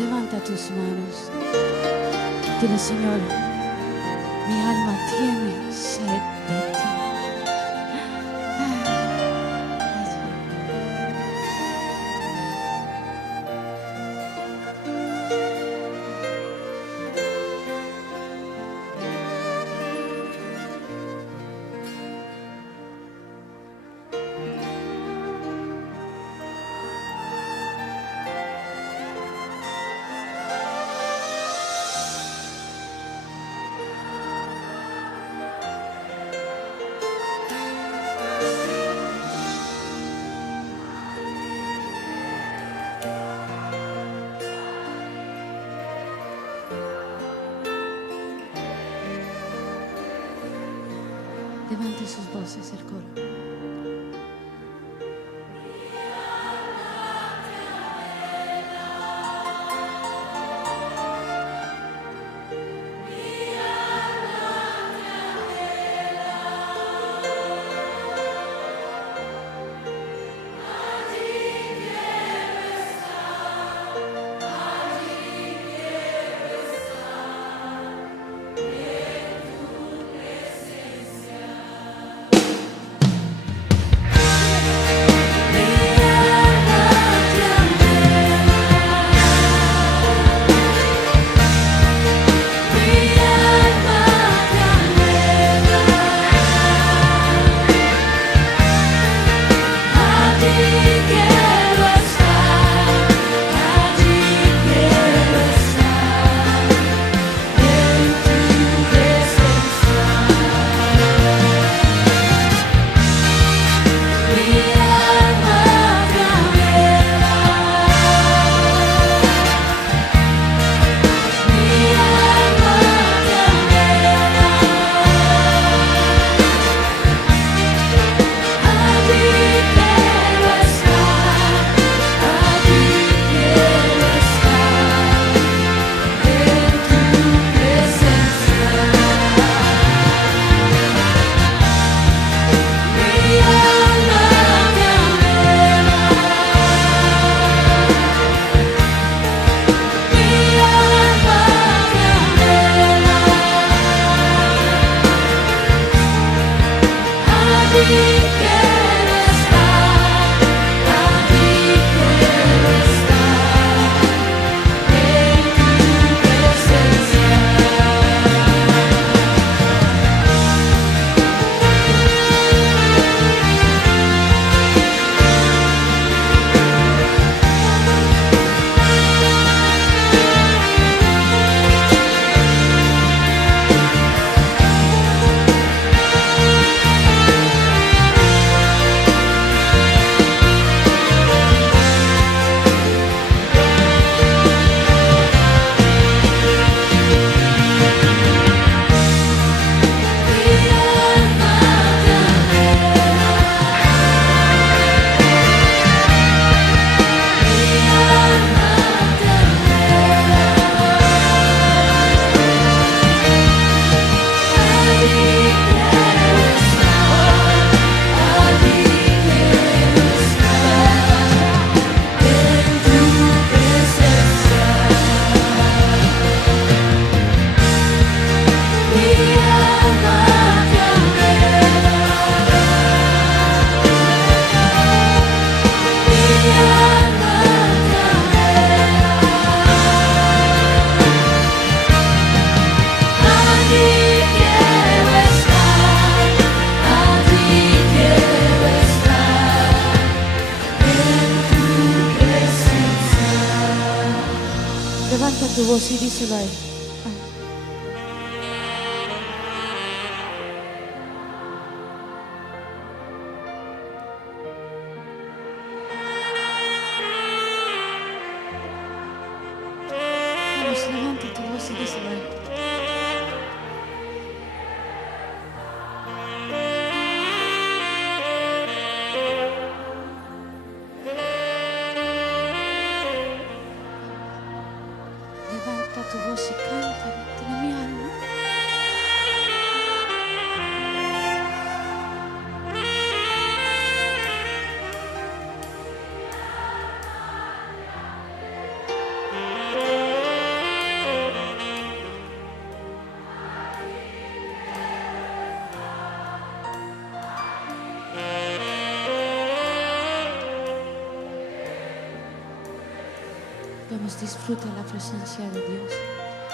Levanta tus manos. Dile, Señor, mi alma tiene sed de ti. Levante sus voces el coro. Levanta tu voz y díselo a él. Vamos, levanta tu voz y díselo a él. Levanta tu voz y canta dentro de mi alma. Vamos, disfruta la presencia de Dios.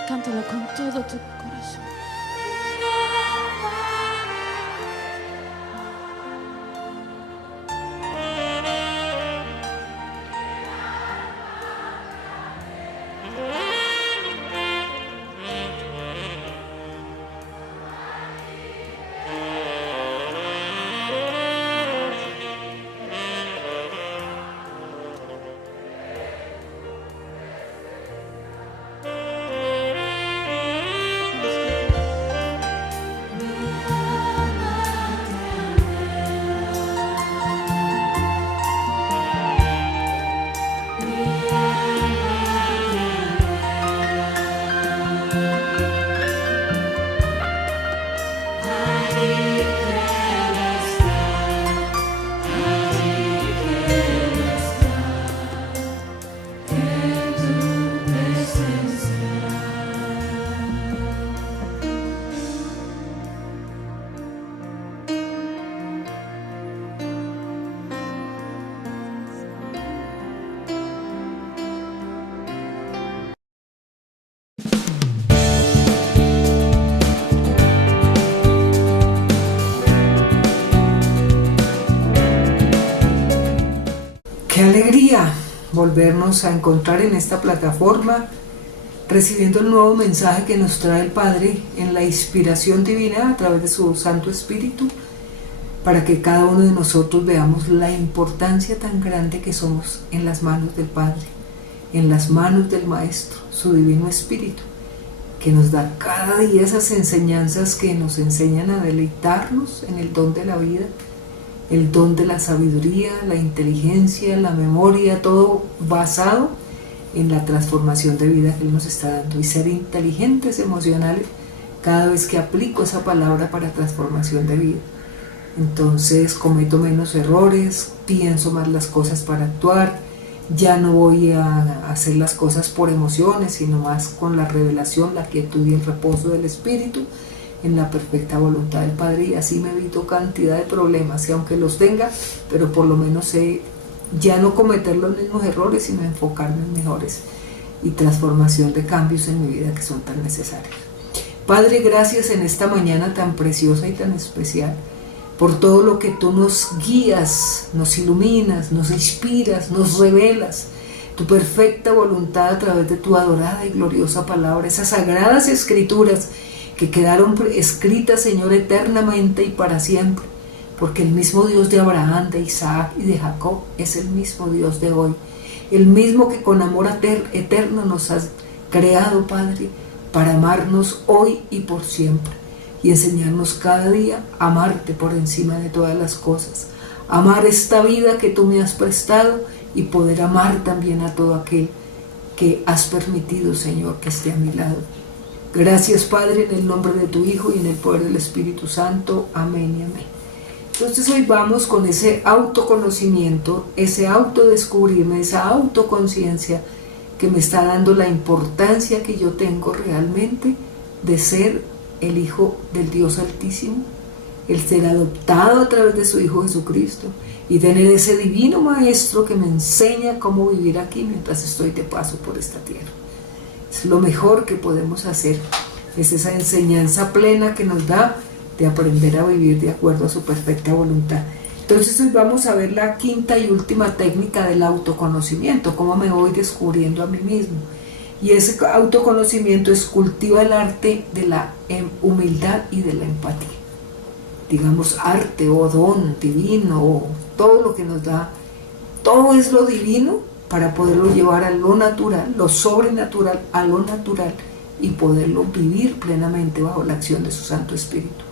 Cántalo con todo tu corazón. Qué alegría volvernos a encontrar en esta plataforma, recibiendo el nuevo mensaje que nos trae el Padre en la inspiración divina a través de su Santo Espíritu, para que cada uno de nosotros veamos la importancia tan grande que somos en las manos del Padre, en las manos del Maestro, su Divino Espíritu, que nos da cada día esas enseñanzas que nos enseñan a deleitarnos en el don de la vida, el don de la sabiduría, la inteligencia, la memoria, todo basado en la transformación de vida que Él nos está dando, y ser inteligentes emocionales cada vez que aplico esa palabra para transformación de vida. Entonces cometo menos errores, pienso más las cosas para actuar, ya no voy a hacer las cosas por emociones, sino más con la revelación, la quietud y el reposo del Espíritu, en la perfecta voluntad del Padre, y así me evito cantidad de problemas, y aunque los tenga, pero por lo menos sé ya no cometer los mismos errores, sino enfocarme en mejores y transformación de cambios en mi vida que son tan necesarios. Padre, gracias en esta mañana tan preciosa y tan especial por todo lo que tú nos guías, nos iluminas, nos inspiras, nos revelas tu perfecta voluntad a través de tu adorada y gloriosa palabra, esas sagradas escrituras que quedaron escritas, Señor, eternamente y para siempre, porque el mismo Dios de Abraham, de Isaac y de Jacob es el mismo Dios de hoy, el mismo que con amor eterno nos has creado, Padre, para amarnos hoy y por siempre, y enseñarnos cada día a amarte por encima de todas las cosas, amar esta vida que tú me has prestado y poder amar también a todo aquel que has permitido, Señor, que esté a mi lado. Gracias, Padre, en el nombre de tu Hijo y en el poder del Espíritu Santo. Amén y amén. Entonces hoy vamos con ese autoconocimiento, ese autodescubrirme, esa autoconciencia que me está dando la importancia que yo tengo realmente de ser el Hijo del Dios Altísimo, el ser adoptado a través de su Hijo Jesucristo y tener ese divino Maestro que me enseña cómo vivir aquí mientras estoy de paso por esta tierra. Es lo mejor que podemos hacer, es esa enseñanza plena que nos da de aprender a vivir de acuerdo a su perfecta voluntad. Entonces hoy vamos a ver la quinta y última técnica del autoconocimiento, cómo me voy descubriendo a mí mismo. Y ese autoconocimiento es cultiva el arte de la humildad y de la empatía. Digamos, arte o don divino, o todo lo que nos da, todo es lo divino para poderlo llevar a lo natural, lo sobrenatural a lo natural, y poderlo vivir plenamente bajo la acción de su Santo Espíritu,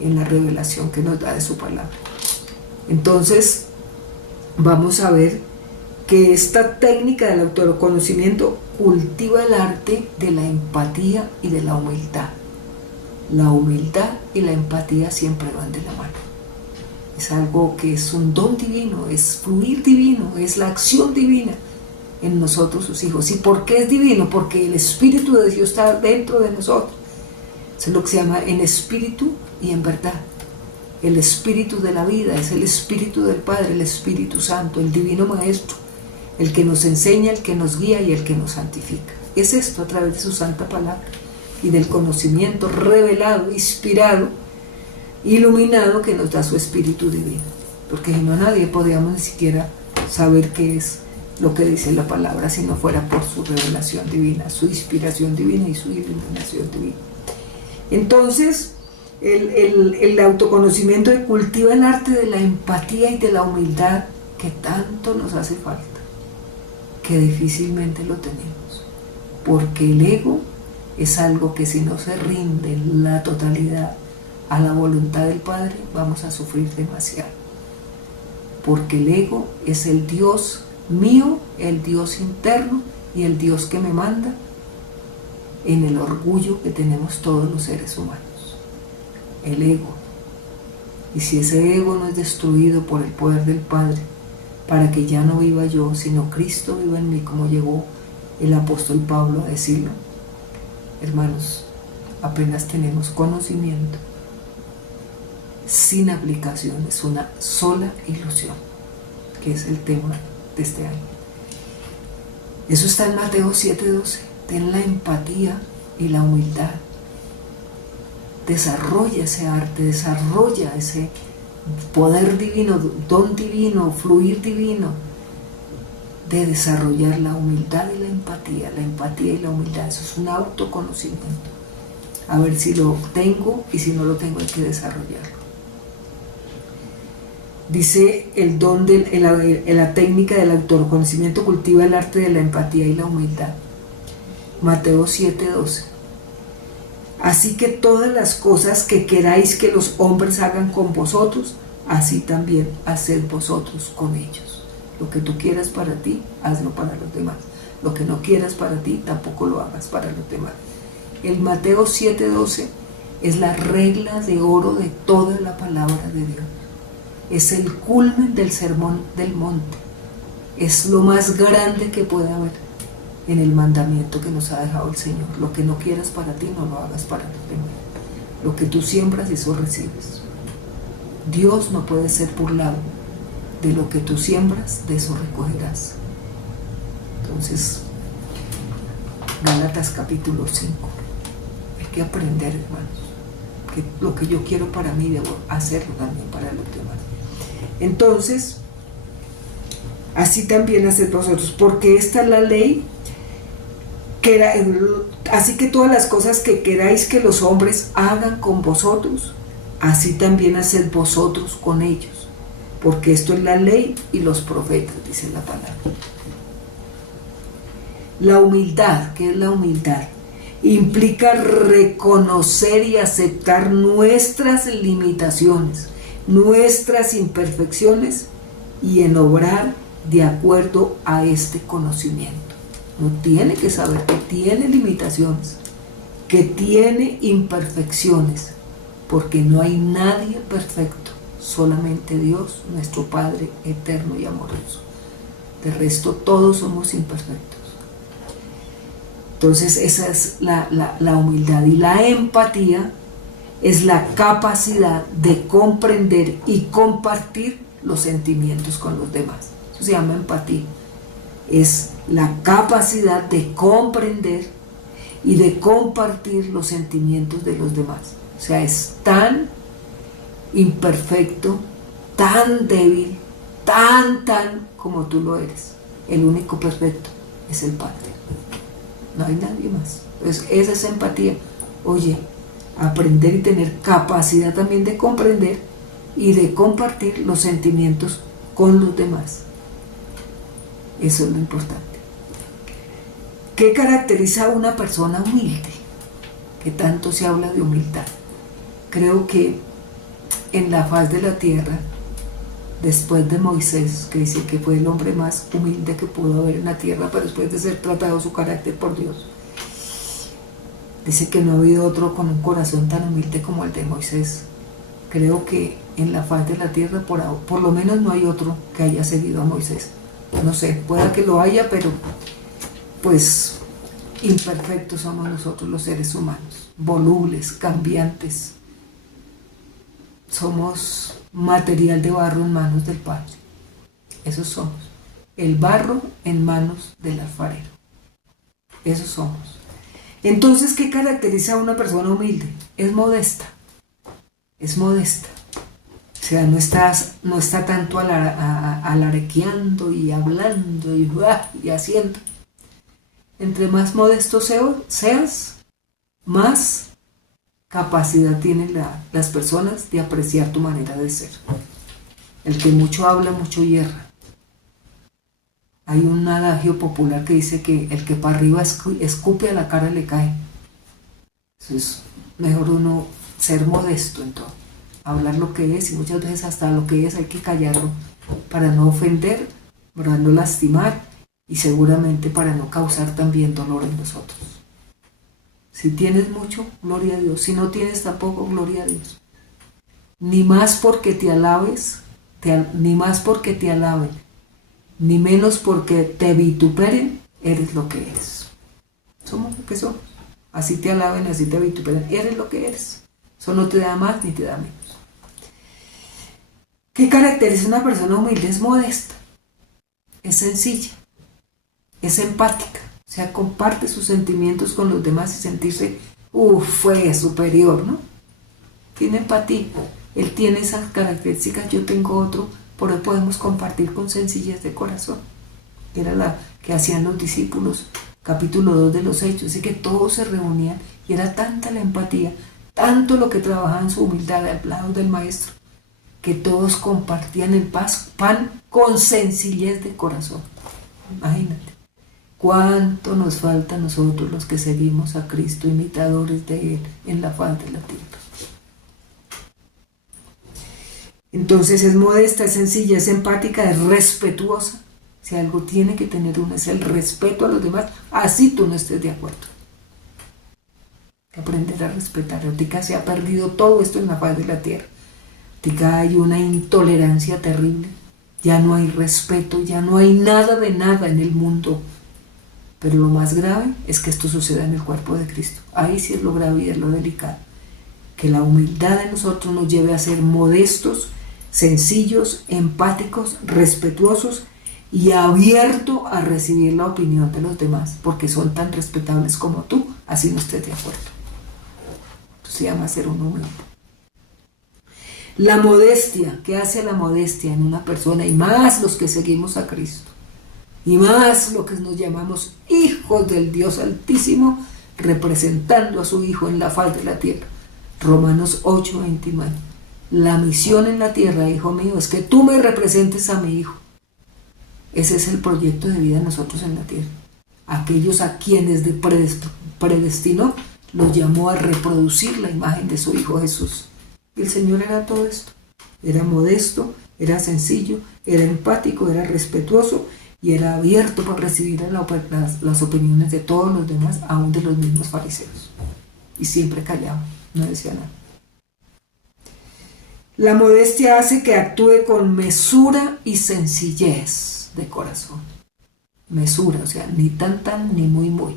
en la revelación que nos da de su palabra. Entonces vamos a ver que esta técnica del autoconocimiento cultiva el arte de la empatía y de la humildad. La humildad y la empatía siempre van de la mano. Es algo que es un don divino, es fluir divino, es la acción divina en nosotros, sus hijos. ¿Y por qué es divino? Porque el Espíritu de Dios está dentro de nosotros. Eso es lo que se llama en espíritu y en verdad. El Espíritu de la vida es el Espíritu del Padre, el Espíritu Santo, el Divino Maestro, el que nos enseña, el que nos guía y el que nos santifica. Es esto a través de su santa palabra y del conocimiento revelado, inspirado, iluminado que nos da su Espíritu Divino. Porque si no, nadie podríamos ni siquiera saber qué es lo que dice la palabra si no fuera por su revelación divina, su inspiración divina y su iluminación divina. Entonces, el autoconocimiento cultiva el arte de la empatía y de la humildad que tanto nos hace falta, que difícilmente lo tenemos, porque el ego es algo que si no se rinde en la totalidad a la voluntad del Padre, vamos a sufrir demasiado, porque el ego es el Dios mío, el Dios interno y el Dios que me manda en el orgullo que tenemos todos los seres humanos. El ego. Y si ese ego no es destruido por el poder del Padre, para que ya no viva yo, sino Cristo viva en mí, como llegó el apóstol Pablo a decirlo, hermanos, apenas tenemos conocimiento, sin aplicación, es una sola ilusión, que es el tema de este año. Eso está en Mateo 7:12. Ten la empatía y la humildad. Desarrolla ese arte, desarrolla ese poder divino, don divino, fluir divino, de desarrollar la humildad y la empatía y la humildad. Eso es un autoconocimiento. A ver si lo tengo y si no lo tengo hay que desarrollarlo. Dice el don en la técnica del autoconocimiento cultiva el arte de la empatía y la humildad. Mateo 7:12. Así que todas las cosas que queráis que los hombres hagan con vosotros, así también haced vosotros con ellos. Lo que tú quieras para ti, hazlo para los demás. Lo que no quieras para ti, tampoco lo hagas para los demás. El Mateo 7:12 es la regla de oro de toda la palabra de Dios. Es el culmen del sermón del monte. Es lo más grande que puede haber en el mandamiento que nos ha dejado el Señor. Lo que no quieras para ti, no lo hagas para los demás. Lo que tú siembras, eso recibes. Dios no puede ser burlado. De lo que tú siembras, de eso recogerás. Entonces, Gálatas capítulo 5. Hay que aprender, hermanos, que lo que yo quiero para mí, debo hacerlo también para los demás. Entonces, así también haced vosotros, porque esta es la ley. Así que todas las cosas que queráis que los hombres hagan con vosotros, así también haced vosotros con ellos, porque esto es la ley y los profetas, dice la palabra. La humildad, ¿qué es la humildad? Implica reconocer y aceptar nuestras limitaciones, nuestras imperfecciones y en obrar de acuerdo a este conocimiento. No tiene que saber que tiene limitaciones, que tiene imperfecciones, porque no hay nadie perfecto, solamente Dios, nuestro Padre eterno y amoroso. De resto, todos somos imperfectos. Entonces, esa es la humildad. Y la empatía es la capacidad de comprender y compartir los sentimientos con los demás. Eso se llama empatía. Es la capacidad de comprender y de compartir los sentimientos de los demás. O sea, es tan imperfecto, tan débil, tan como tú lo eres. El único perfecto es el Padre. No hay nadie más. Entonces, esa es empatía. Oye, aprender y tener capacidad también de comprender y de compartir los sentimientos con los demás. Eso es lo importante. ¿Qué caracteriza a una persona humilde? Que tanto se habla de humildad. Creo que en la faz de la tierra, después de Moisés, que dice que fue el hombre más humilde que pudo haber en la tierra, pero después de ser tratado su carácter por Dios, dice que no ha habido otro con un corazón tan humilde como el de Moisés. Creo que en la faz de la tierra, por lo menos no hay otro que haya seguido a Moisés. No sé, pueda que lo haya, pero pues imperfectos somos nosotros los seres humanos, volubles, cambiantes. Somos material de barro en manos del Padre. Esos somos. El barro en manos del alfarero. Eso somos. Entonces, ¿qué caracteriza a una persona humilde? Es modesta. Es modesta. O sea, no está tanto alarequeando y hablando y haciendo. Entre más modesto seas, más capacidad tienen las personas de apreciar tu manera de ser. El que mucho habla, mucho hierra. Hay un adagio popular que dice que el que para arriba escupe a la cara le cae. Entonces, mejor uno ser modesto en todo. Hablar lo que es, y muchas veces hasta lo que es hay que callarlo para no ofender, para no lastimar y seguramente para no causar también dolor en nosotros. Si tienes mucho, gloria a Dios. Si no tienes tampoco, gloria a Dios. Ni más porque te alabes, ni más porque te alaben, ni menos porque te vituperen, eres lo que eres. Somos lo que somos. Así te alaben, así te vituperen, eres lo que eres. Eso no te da más ni te da menos. ¿Qué caracteriza una persona humilde? Es modesta, es sencilla, es empática, o sea, comparte sus sentimientos con los demás y sentirse, fue superior, ¿no? Tiene empatía, él tiene esas características, yo tengo otro, por eso podemos compartir con sencillez de corazón. Era la que hacían los discípulos, capítulo 2 de los Hechos, así que todos se reunían y era tanta la empatía, tanto lo que trabajaban su humildad al lado del maestro, que todos compartían el pan con sencillez de corazón. Imagínate, cuánto nos falta a nosotros los que seguimos a Cristo, imitadores de Él en la faz de la tierra. Entonces es modesta, es sencilla, es empática, es respetuosa. Si algo tiene que tener uno es el respeto a los demás, así tú no estés de acuerdo. Aprender a respetar. Ahorita se ha perdido todo esto en la faz de la tierra. Ahorita hay una intolerancia terrible. Ya no hay respeto, ya no hay nada de nada en el mundo. Pero lo más grave es que esto suceda en el cuerpo de Cristo. Ahí sí es lo grave y es lo delicado. Que la humildad de nosotros nos lleve a ser modestos, sencillos, empáticos, respetuosos y abiertos a recibir la opinión de los demás, porque son tan respetables como tú, así no estés de acuerdo. Esto se llama ser un humilde. La modestia, ¿qué hace la modestia en una persona? Y más los que seguimos a Cristo, y más lo que nos llamamos hijos del Dios Altísimo, representando a su Hijo en la faz de la tierra. Romanos 8:29. La misión en la tierra, hijo mío, es que tú me representes a mi Hijo. Ese es el proyecto de vida de nosotros en la tierra. Aquellos a quienes predestinó, los llamó a reproducir la imagen de su Hijo Jesús. Y el Señor era todo esto. Era modesto, era sencillo, era empático, era respetuoso y era abierto para recibir las opiniones de todos los demás, aún de los mismos fariseos. Y siempre callaba, no decía nada. La modestia hace que actúe con mesura y sencillez de corazón. Mesura, o sea, ni tan ni muy.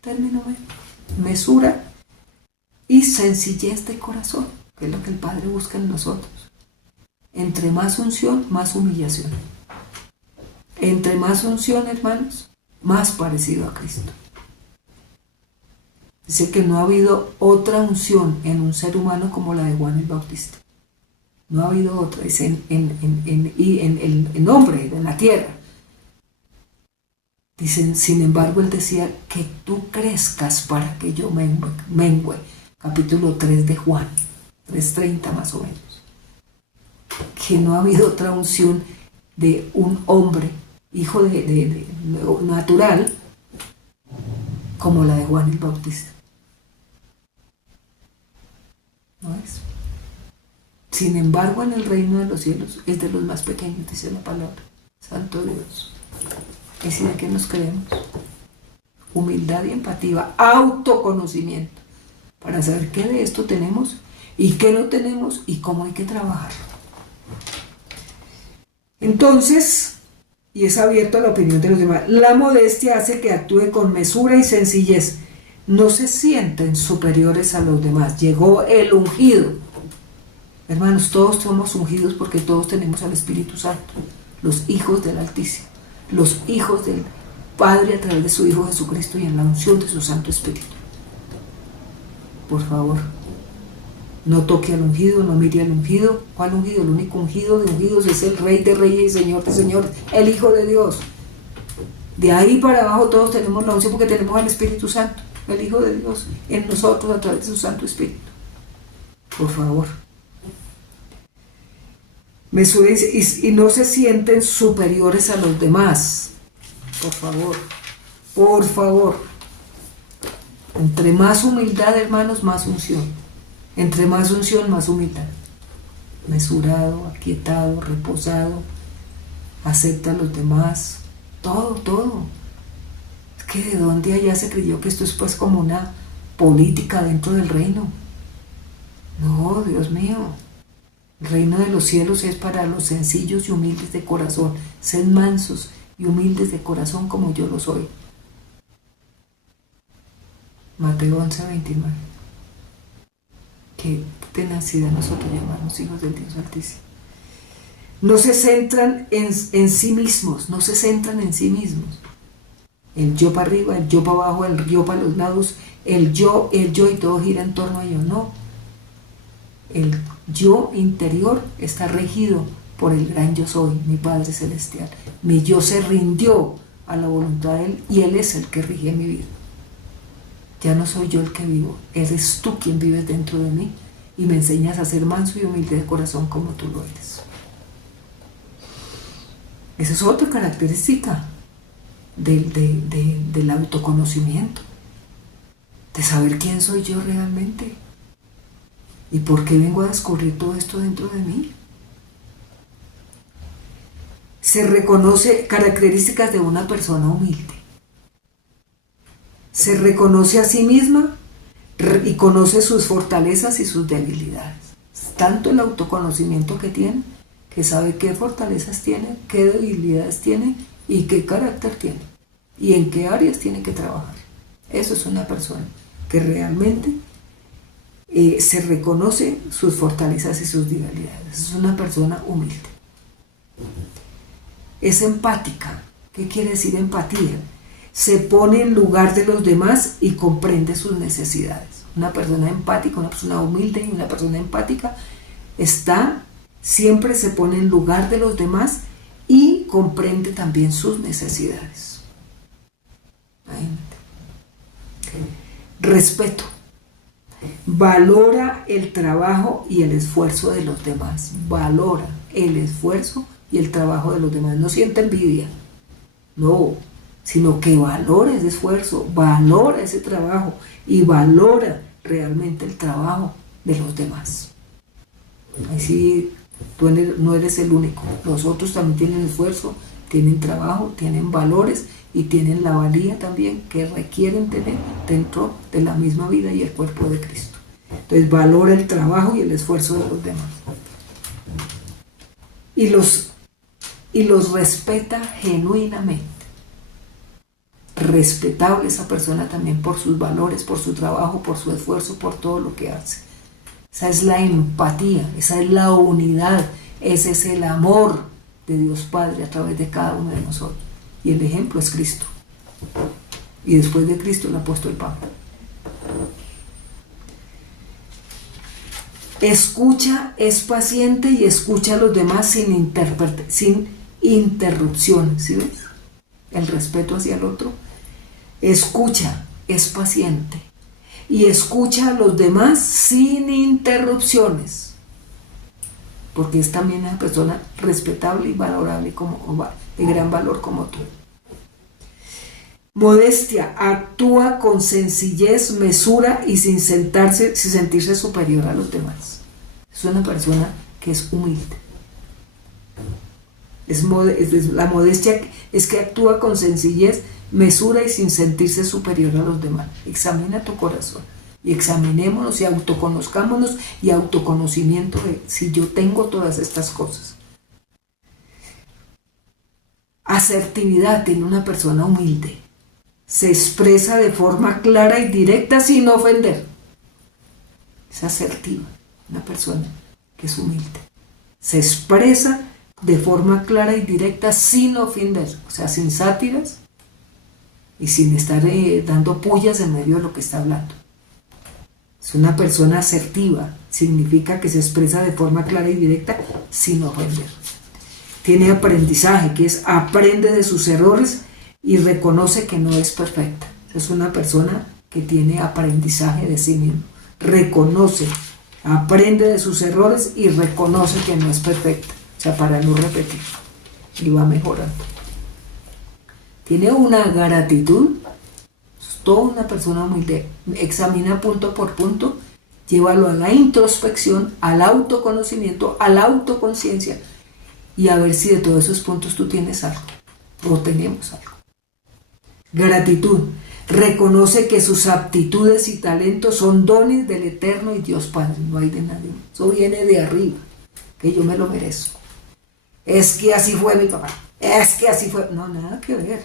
Término medio. Mesura y sencillez de corazón, que es lo que el Padre busca en nosotros. Entre más unción, más humillación. Entre más unción, hermanos, más parecido a Cristo. Dice que no ha habido otra unción en un ser humano como la de Juan el Bautista. No ha habido otra, dice en hombre, en la tierra. Dicen, sin embargo, él decía que tú crezcas para que yo mengüe. Capítulo 3 de Juan, 3:30 más o menos. Que no ha habido otra unción de un hombre, hijo de natural, como la de Juan el Bautista. ¿No es? Sin embargo, en el reino de los cielos es de los más pequeños, dice la palabra. Santo Dios. ¿Y si de qué nos creemos? Humildad y empatía, autoconocimiento, para saber qué de esto tenemos y qué no tenemos y cómo hay que trabajarlo. Entonces, y es abierto a la opinión de los demás, la modestia hace que actúe con mesura y sencillez. No se sienten superiores a los demás. Llegó el ungido. Hermanos, todos somos ungidos porque todos tenemos al Espíritu Santo, los hijos del Altísimo. los hijos del Padre a través de su Hijo Jesucristo y en la unción de su Santo Espíritu. Por favor, no toque al ungido, no mire al ungido. ¿Cuál ungido? El único ungido de ungidos es el Rey de Reyes y Señor de Señores, el Hijo de Dios. De ahí para abajo todos tenemos la unción porque tenemos al Espíritu Santo, el Hijo de Dios, en nosotros a través de su Santo Espíritu. Por favor. Mesúrense y no se sienten superiores a los demás. Por favor, por favor. Entre más humildad, hermanos, más unción. Entre más unción, más humildad. Mesurado, aquietado, reposado, acepta a los demás. Todo, todo. Es que de dónde allá se creyó que esto es pues como una política dentro del reino. No, Dios mío. El reino de los cielos es para los sencillos y humildes de corazón. Sed mansos y humildes de corazón como yo lo soy. Mateo 11:29. Qué tenacidad nosotros llamarnos hijos del Dios Altísimo. No se centran en sí mismos, no se centran en sí mismos. El yo para arriba, el yo para abajo, el yo para los lados, el yo y todo gira en torno a yo. No. El yo interior está regido por el gran yo soy, mi Padre Celestial. Mi yo se rindió a la voluntad de Él y Él es el que rige mi vida. Ya no soy yo el que vivo, eres tú quien vives dentro de mí y me enseñas a ser manso y humilde de corazón como tú lo eres. Esa es otra característica del autoconocimiento, de saber quién soy yo realmente y por qué vengo a descubrir todo esto dentro de mí. Se reconoce características de una persona humilde. Se reconoce a sí misma y conoce sus fortalezas y sus debilidades. Tanto el autoconocimiento que tiene, que sabe qué fortalezas tiene, qué debilidades tiene y qué carácter tiene y en qué áreas tiene que trabajar. Eso es una persona que realmente se reconoce sus fortalezas y sus debilidades. Es una persona humilde. Es empática. ¿Qué quiere decir empatía? Se pone en lugar de los demás y comprende sus necesidades. Una persona empática, una persona humilde y una persona empática siempre se pone en lugar de los demás y comprende también sus necesidades. Respeto. Valora el trabajo y el esfuerzo de los demás. Valora el esfuerzo y el trabajo de los demás. No siente envidia. No, sino que valora ese esfuerzo, valora ese trabajo y valora realmente el trabajo de los demás. Así tú no eres el único. Los otros también tienen esfuerzo, tienen trabajo, tienen valores y tienen la valía también que requieren tener dentro de la misma vida y el cuerpo de Cristo. Entonces valora el trabajo y el esfuerzo de los demás. Y los respeta genuinamente. Respetable esa persona también por sus valores, por su trabajo, por su esfuerzo, por todo lo que hace. Esa es la empatía, esa es la unidad, ese es el amor de Dios Padre a través de cada uno de nosotros. Y el ejemplo es Cristo. Y después de Cristo el apóstol Pablo. Escucha, es paciente y escucha a los demás sin interrupciones. ¿Sí ves? El respeto hacia el otro. Escucha, es paciente y escucha a los demás sin interrupciones, porque es también una persona respetable y valorable, de gran valor como tú. Modestia, actúa con sencillez, mesura y sin sentirse superior a los demás. Es una persona que es humilde. La modestia es que actúa con sencillez, mesura y sin sentirse superior a los demás. Examina tu corazón y examinémonos y autoconozcámonos y autoconocimiento de si yo tengo todas estas cosas. Asertividad tiene una persona humilde. Se expresa de forma clara y directa sin ofender. Es asertiva, una persona que es humilde. Se expresa de forma clara y directa sin ofender, o sea, sin sátiras y sin estar dando pullas en medio de lo que está hablando. Es una persona asertiva, significa que se expresa de forma clara y directa sin ofender. Tiene aprendizaje, que es aprende de sus errores y reconoce que no es perfecta. Es una persona que tiene aprendizaje de sí mismo. Reconoce, aprende de sus errores y reconoce que no es perfecta. O sea, para no repetir. Y va mejorando. Tiene una gratitud. Es toda una persona humilde. Examina punto por punto. Llévalo a la introspección, al autoconocimiento, a la autoconciencia. Y a ver si de todos esos puntos tú tienes algo. O tenemos algo. Gratitud. Reconoce que sus aptitudes y talentos son dones del Eterno y Dios Padre, no hay de nadie. Eso viene de arriba, que yo me lo merezco. Es que así fue mi papá, es que así fue. No, nada que ver.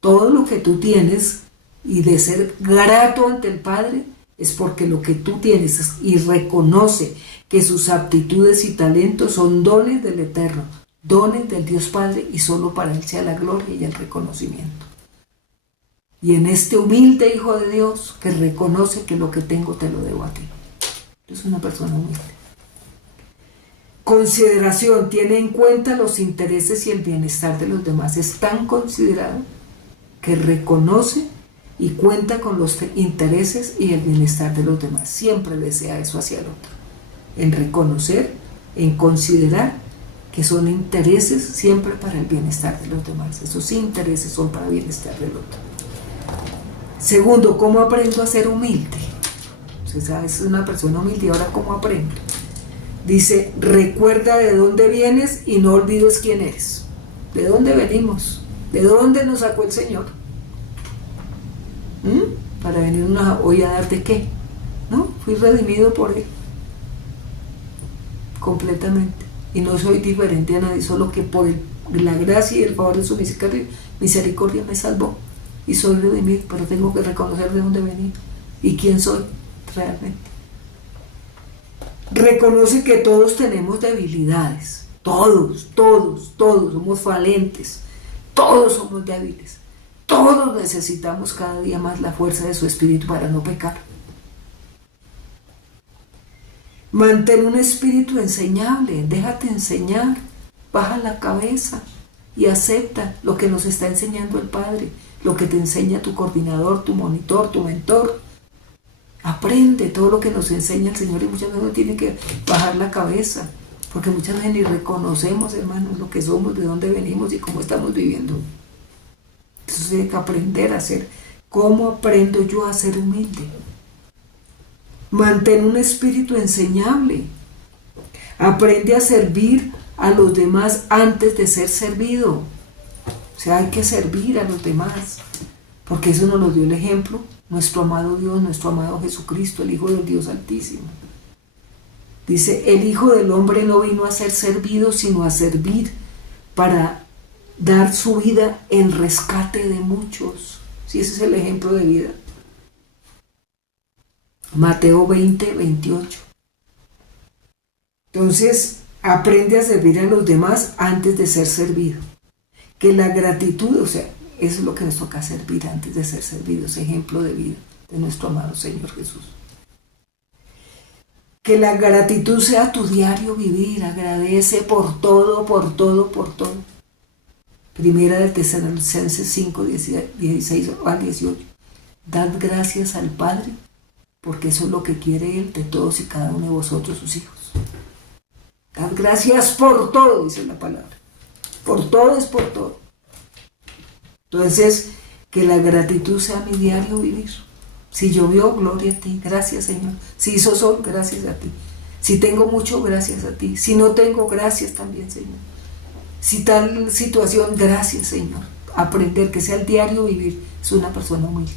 Todo lo que tú tienes y de ser grato ante el Padre es porque lo que tú tienes y reconoce que sus aptitudes y talentos son dones del Eterno, dones del Dios Padre y solo para Él sea la gloria y el reconocimiento. Y en este humilde Hijo de Dios que reconoce que lo que tengo te lo debo a ti. Es una persona humilde. Consideración, tiene en cuenta los intereses y el bienestar de los demás. Es tan considerado que reconoce y cuenta con los intereses y el bienestar de los demás. Siempre desea eso hacia el otro. En reconocer, en considerar que son intereses siempre para el bienestar de los demás. Esos intereses son para el bienestar del otro. Segundo, ¿cómo aprendo a ser humilde? O sea, es una persona humilde. ¿Y ahora cómo aprendo? Dice, recuerda de dónde vienes y no olvides quién eres. ¿De dónde venimos? ¿De dónde nos sacó el Señor? Para venirnos hoy a dar de qué. ¿No? Fui redimido por Él. Completamente. Y no soy diferente a nadie, solo que por la gracia y el favor de su misericordia me salvó. Y soy redimido, pero tengo que reconocer de dónde venía y quién soy realmente. Reconoce que todos tenemos debilidades. Todos somos falentes. Todos somos débiles. Todos necesitamos cada día más la fuerza de su espíritu para no pecar. Mantén un espíritu enseñable. Déjate enseñar. Baja la cabeza y acepta lo que nos está enseñando el Padre. Lo que te enseña tu coordinador, tu monitor, tu mentor. Aprende todo lo que nos enseña el Señor y muchas veces uno tiene que bajar la cabeza, porque muchas veces ni reconocemos, hermanos, lo que somos, de dónde venimos y cómo estamos viviendo. Entonces hay que aprender a hacer. ¿Cómo aprendo yo a ser humilde? Mantén un espíritu enseñable. Aprende a servir a los demás antes de ser servido. O sea, hay que servir a los demás, porque eso nos lo dio el ejemplo, nuestro amado Dios, nuestro amado Jesucristo, el Hijo del Dios Altísimo. Dice, el Hijo del Hombre no vino a ser servido, sino a servir para dar su vida en rescate de muchos. Sí, ese es el ejemplo de vida. Mateo 20, 28. Entonces, aprende a servir a los demás antes de ser servido. Que la gratitud, o sea, eso es lo que nos toca servir antes de ser servidos, ejemplo de vida de nuestro amado Señor Jesús. Que la gratitud sea tu diario vivir, agradece por todo, por todo, por todo. Primera de Tesalonicenses 5, 16 al 18. Dad gracias al Padre, porque eso es lo que quiere Él de todos y cada uno de vosotros, sus hijos. Dad gracias por todo, dice la palabra. Por todo es por todo. Entonces, que la gratitud sea mi diario vivir. Si llovió, gloria a ti, gracias Señor. Si hizo sol, gracias a ti. Si tengo mucho, gracias a ti. Si no tengo, gracias también Señor. Si tal situación, gracias Señor. Aprender que sea el diario vivir. Es una persona humilde,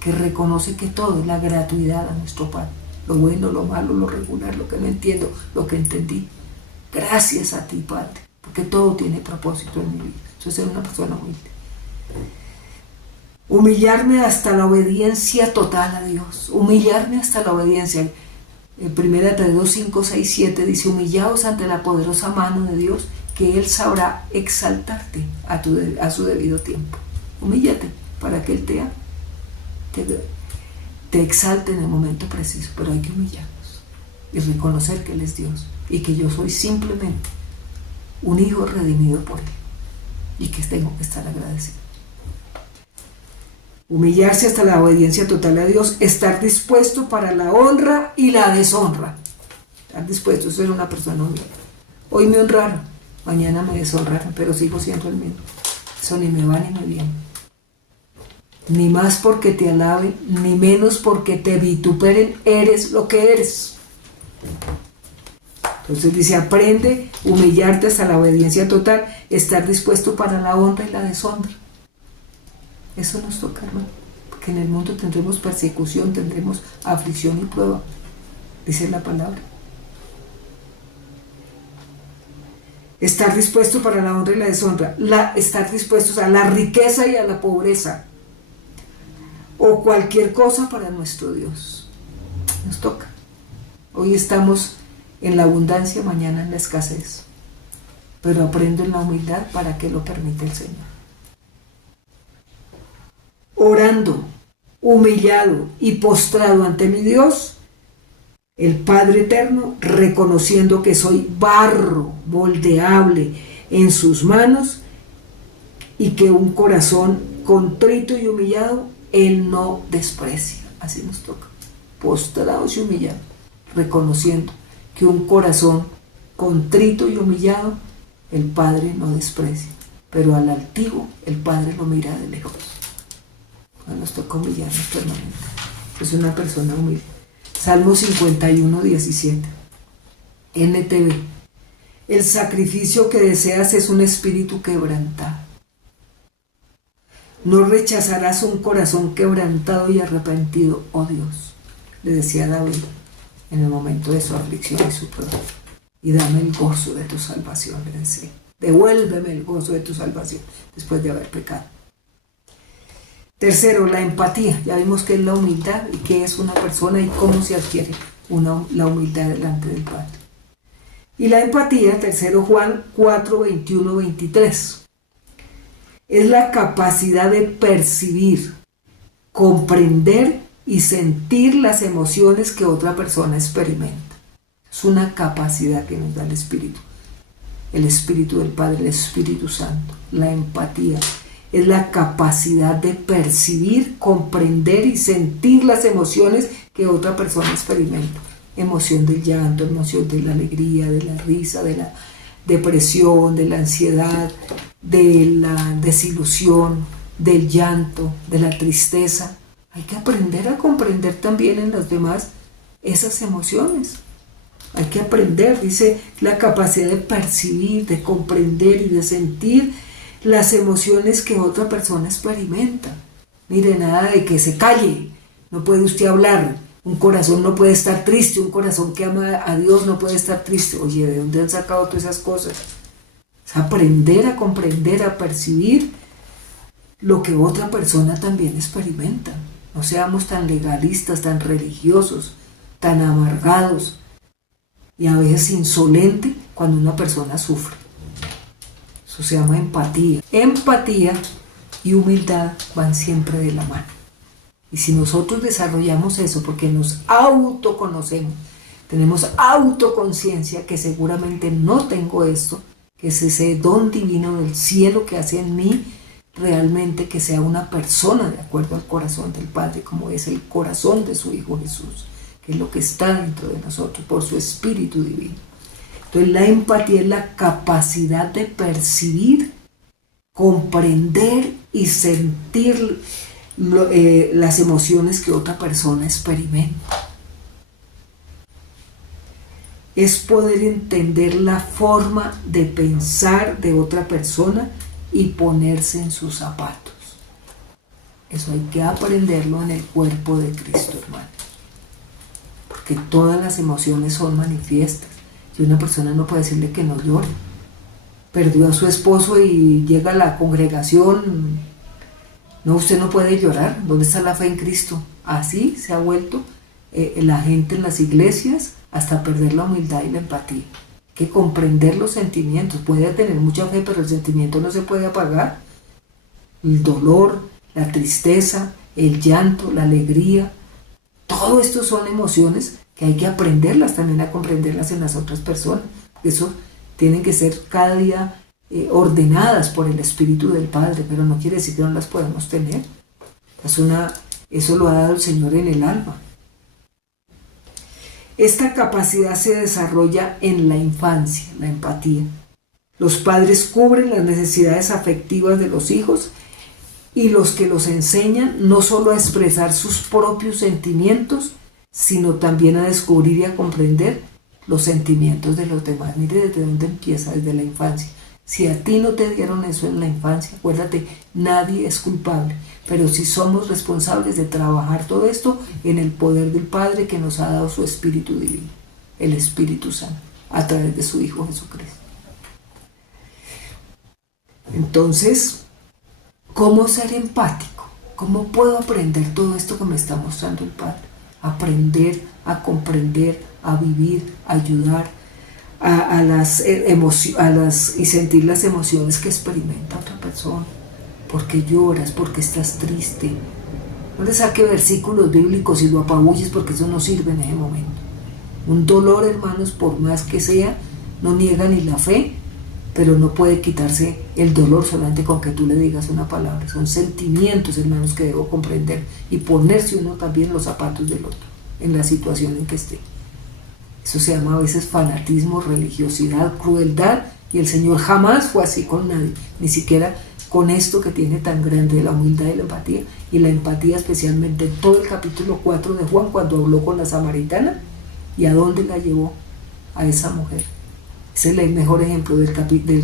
que reconoce que todo es la gratuidad a nuestro Padre. Lo bueno, lo malo, lo regular, lo que no entiendo, lo que entendí. Gracias a ti, Padre, porque todo tiene propósito en mi vida. Eso es ser una persona humilde. Humillarme hasta la obediencia total a Dios. Humillarme hasta la obediencia. En 1 Pedro 5, 6, 7 dice: humillaos ante la poderosa mano de Dios, que Él sabrá exaltarte a su debido tiempo. Humíllate para que Él te exalte en el momento preciso, pero hay que humillarnos y reconocer que Él es Dios y que yo soy simplemente un hijo redimido por Él y que tengo que estar agradecido. Humillarse hasta la obediencia total a Dios, estar dispuesto para la honra y la deshonra. Estar dispuesto a ser una persona humilde. Hoy me honraron, mañana me deshonraron, pero sigo siendo el mismo. Eso ni me va ni me viene. Ni más porque te alaben, ni menos porque te vituperen, eres lo que eres. Entonces dice: aprende a humillarte hasta la obediencia total, estar dispuesto para la honra y la deshonra. Eso nos toca, hermano, porque en el mundo tendremos persecución, tendremos aflicción y prueba, dice la palabra. Estar dispuesto para la honra y la deshonra, estar dispuestos a la riqueza y a la pobreza, o cualquier cosa para nuestro Dios. Nos toca. Hoy estamos en la abundancia, mañana en la escasez, pero aprendo en la humildad para que lo permita el Señor. Orando, humillado y postrado ante mi Dios, el Padre Eterno, reconociendo que soy barro moldeable en sus manos y que un corazón contrito y humillado Él no desprecia. Así nos toca, postrados y humillados, reconociendo que un corazón contrito y humillado el Padre no desprecia, pero al altivo el Padre lo mira de lejos. Nos toca humillarnos permanentemente. Es una persona humilde. Salmo 51, 17. NTV. El sacrificio que deseas es un espíritu quebrantado. No rechazarás un corazón quebrantado y arrepentido, oh Dios, le decía David en el momento de su aflicción y su prueba. Y dame el gozo de tu salvación, le decía. Devuélveme el gozo de tu salvación después de haber pecado. Tercero, la empatía. Ya vimos qué es la humildad y qué es una persona y cómo se adquiere la humildad delante del Padre. Y la empatía, tercero, Juan 4, 21, 23. Es la capacidad de percibir, comprender y sentir las emociones que otra persona experimenta. Es una capacidad que nos da el Espíritu del Padre, el Espíritu Santo. La empatía es la capacidad de percibir, comprender y sentir las emociones que otra persona experimenta. Emoción del llanto, emoción de la alegría, de la risa, de la depresión, de la ansiedad, de la desilusión, del llanto, de la tristeza. Hay que aprender a comprender también en los demás esas emociones. Hay que aprender, dice, la capacidad de percibir, de comprender y de sentir las emociones que otra persona experimenta. Mire, nada de que se calle, no puede usted hablar, un corazón no puede estar triste, un corazón que ama a Dios no puede estar triste. Oye, ¿de dónde han sacado todas esas cosas? Es aprender a comprender, a percibir lo que otra persona también experimenta. No seamos tan legalistas, tan religiosos, tan amargados y a veces insolentes cuando una persona sufre. Eso se llama empatía. Empatía y humildad van siempre de la mano. Y si nosotros desarrollamos eso porque nos autoconocemos, tenemos autoconciencia, que seguramente no tengo esto, que es ese don divino del cielo que hace en mí realmente que sea una persona de acuerdo al corazón del Padre, como es el corazón de su Hijo Jesús, que es lo que está dentro de nosotros por su Espíritu Divino. Entonces la empatía es la capacidad de percibir, comprender y sentir las emociones que otra persona experimenta. Es poder entender la forma de pensar de otra persona y ponerse en sus zapatos. Eso hay que aprenderlo en el cuerpo de Cristo, hermano. Porque todas las emociones son manifiestas. Y una persona no puede decirle que no llore. Perdió a su esposo y llega a la congregación. No, usted no puede llorar. ¿Dónde está la fe en Cristo? Así se ha vuelto la gente en las iglesias hasta perder la humildad y la empatía. Hay que comprender los sentimientos. Puede tener mucha fe, pero el sentimiento no se puede apagar. El dolor, la tristeza, el llanto, la alegría, todo esto son emociones que hay que aprenderlas también a comprenderlas en las otras personas. Eso tienen que ser cada día ordenadas por el Espíritu del Padre, pero no quiere decir que no las podamos tener. Eso lo ha dado el Señor en el alma. Esta capacidad se desarrolla en la infancia, la empatía. Los padres cubren las necesidades afectivas de los hijos y los que los enseñan no solo a expresar sus propios sentimientos, sino también a descubrir y a comprender los sentimientos de los demás. Mire desde dónde empieza, desde la infancia. Si a ti no te dieron eso en la infancia, acuérdate, nadie es culpable, pero sí somos responsables de trabajar todo esto en el poder del Padre que nos ha dado su Espíritu Divino, el Espíritu Santo, a través de su Hijo Jesucristo. Entonces, ¿cómo ser empático? ¿Cómo puedo aprender todo esto que me está mostrando el Padre? Aprender a comprender, a vivir, a ayudar y sentir las emociones que experimenta otra persona. ¿Por qué lloras? ¿Por qué estás triste? No le saque versículos bíblicos y lo apabulles, porque eso no sirve en ese momento. Un dolor, hermanos, por más que sea, no niega ni la fe, pero no puede quitarse el dolor solamente con que tú le digas una palabra. Son sentimientos, hermanos, que debo comprender y ponerse uno también en los zapatos del otro, en la situación en que esté. Eso se llama a veces fanatismo, religiosidad, crueldad, y el Señor jamás fue así con nadie, ni siquiera con esto que tiene tan grande de la humildad y la empatía especialmente en todo el capítulo 4 de Juan, cuando habló con la samaritana y a dónde la llevó a esa mujer. Ese es el mejor ejemplo del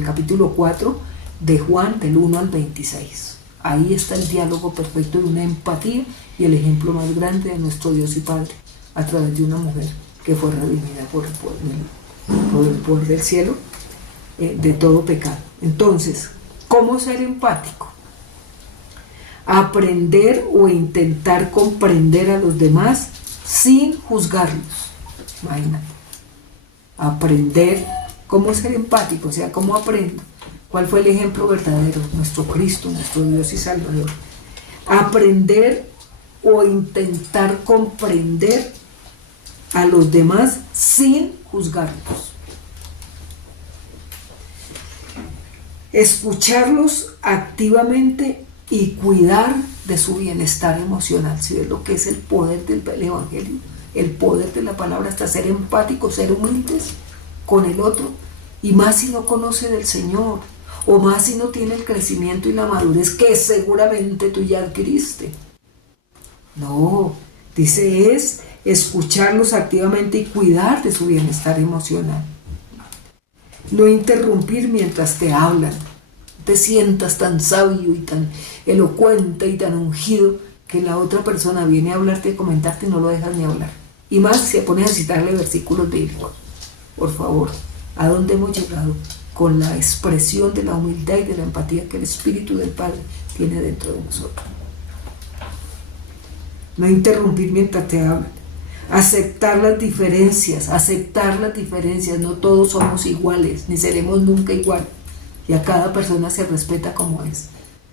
capítulo 4 de Juan, del 1 al 26. Ahí está el diálogo perfecto de una empatía y el ejemplo más grande de nuestro Dios y Padre a través de una mujer que fue redimida por el poder del cielo de todo pecado. Entonces, ¿cómo ser empático? Aprender o intentar comprender a los demás sin juzgarlos. Imagínate. Aprender cómo ser empático, o sea, cómo aprendo. ¿Cuál fue el ejemplo verdadero? Nuestro Cristo, nuestro Dios y Salvador. Aprender o intentar comprender a los demás sin juzgarlos. Escucharlos activamente y cuidar de su bienestar emocional. Si ves lo que es el poder del Evangelio, el poder de la palabra, hasta ser empáticos, ser humildes con el otro, y más si no conoce del Señor, o más si no tiene el crecimiento y la madurez que seguramente tú ya adquiriste. No, dice es escucharlos activamente y cuidar de su bienestar emocional. No interrumpir mientras te hablan. Te sientas tan sabio y tan elocuente y tan ungido que la otra persona viene a hablarte y comentarte y no lo dejas ni hablar. Y más si se pone a citarle versículos bíblicos. Por favor, ¿a dónde hemos llegado? Con la expresión de la humildad y de la empatía que el Espíritu del Padre tiene dentro de nosotros. No interrumpir mientras te hablan. Aceptar las diferencias, no todos somos iguales, ni seremos nunca igual, y a cada persona se respeta como es.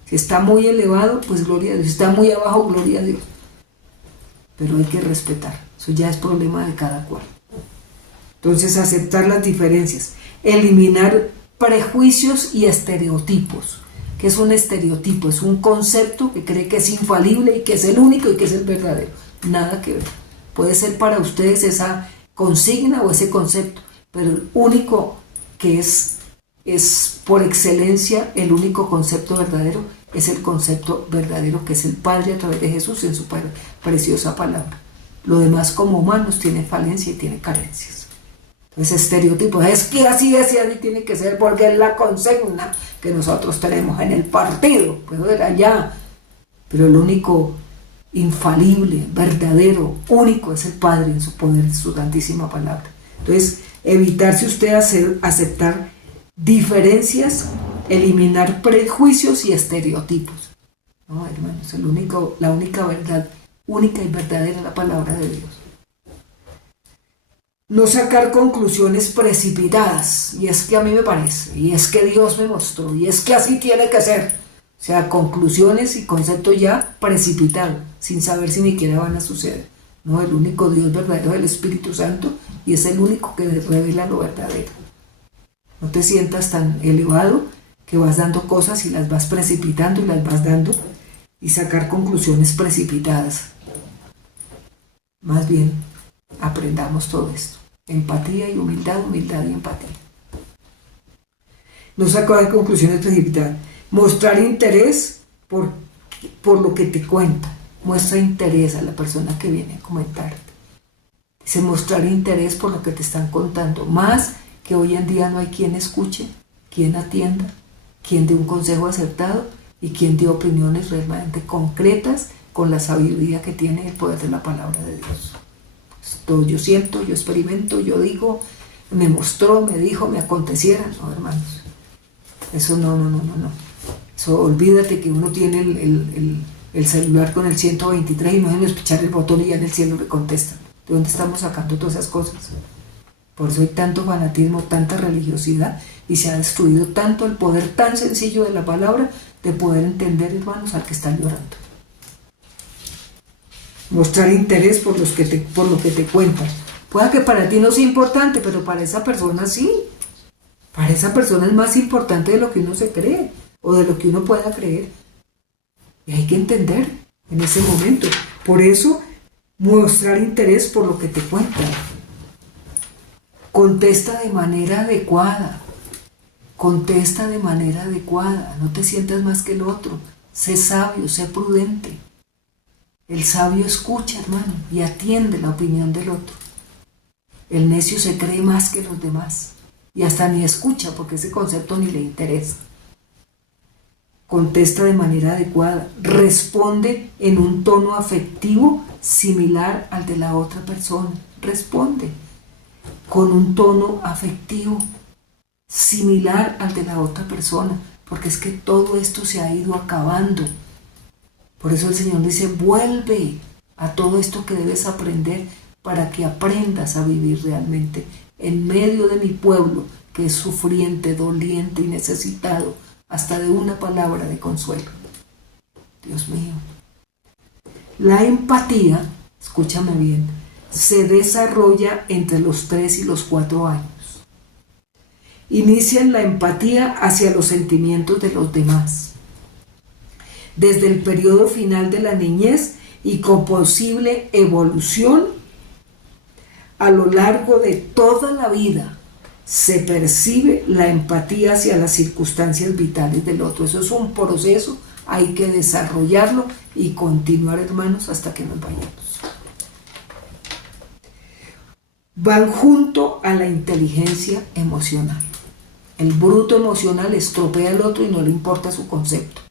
Si está muy elevado, pues gloria a Dios, si está muy abajo, gloria a Dios, pero hay que respetar, eso ya es problema de cada cual. Entonces, aceptar las diferencias, eliminar prejuicios y estereotipos. ¿Qué es un estereotipo? Es un concepto que cree que es infalible y que es el único y que es el verdadero. Nada que ver. Puede ser para ustedes esa consigna o ese concepto, pero el único que es por excelencia, el único concepto verdadero es el concepto verdadero que es el Padre a través de Jesús en su preciosa palabra. Lo demás como humanos tiene falencia y tiene carencias. Entonces, estereotipo, es que así tiene que ser porque es la consigna que nosotros tenemos en el partido, pues era allá, pero el único infalible, verdadero, único es el Padre en su poder, en su santísima palabra. Entonces, evitarse usted aceptar diferencias, eliminar prejuicios y estereotipos. No, hermanos, la única verdad, única y verdadera es la palabra de Dios. No sacar conclusiones precipitadas, y es que a mí me parece, y es que Dios me mostró, y es que así tiene que ser. O sea, conclusiones y conceptos ya precipitados, sin saber si ni siquiera van a suceder. No, el único Dios verdadero es el Espíritu Santo, y es el único que revela lo verdadero. No te sientas tan elevado que vas dando cosas y las vas precipitando y las vas dando, y sacar conclusiones precipitadas. Más bien, aprendamos todo esto. Empatía y humildad, humildad y empatía. No sacar conclusiones precipitadas. Mostrar interés por lo que te cuenta. Muestra interés a la persona que viene a comentarte. Dice mostrar interés por lo que te están contando. Más que hoy en día no hay quien escuche, quien atienda, quien dé un consejo acertado y quien dé opiniones realmente concretas con la sabiduría que tiene el poder de la palabra de Dios. Esto yo siento, yo experimento, yo digo, me mostró, me dijo, me aconteciera. No, hermanos. Eso no. Eso, olvídate que uno tiene el celular con el 123 y no deben pichar el botón y ya en el cielo le contestan. ¿De dónde estamos sacando todas esas cosas? Por eso hay tanto fanatismo, tanta religiosidad y se ha destruido tanto el poder tan sencillo de la palabra de poder entender, hermanos, al que están llorando. Mostrar interés por lo que te cuentan. Pueda que para ti no sea importante, pero para esa persona sí. Para esa persona es más importante de lo que uno se cree o de lo que uno pueda creer. Y hay que entender en ese momento. Por eso, mostrar interés por lo que te cuentan. Contesta de manera adecuada. Contesta de manera adecuada. No te sientas más que el otro. Sé sabio, sé prudente. El sabio escucha, hermano, y atiende la opinión del otro. El necio se cree más que los demás. Y hasta ni escucha porque ese concepto ni le interesa. Contesta de manera adecuada, responde en un tono afectivo similar al de la otra persona. Responde con un tono afectivo similar al de la otra persona, porque es que todo esto se ha ido acabando. Por eso el Señor dice, vuelve a todo esto que debes aprender para que aprendas a vivir realmente en medio de mi pueblo que es sufriente, doliente y necesitado hasta de una palabra de consuelo. Dios mío. La empatía, escúchame bien, se desarrolla entre los 3 y los 4 años. Inicia en la empatía hacia los sentimientos de los demás. Desde el periodo final de la niñez y con posible evolución a lo largo de toda la vida se percibe la empatía hacia las circunstancias vitales del otro. Eso es un proceso, hay que desarrollarlo y continuar, hermanos, hasta que nos vayamos. Van junto a la inteligencia emocional. El bruto emocional estropea al otro y no le importa su concepto.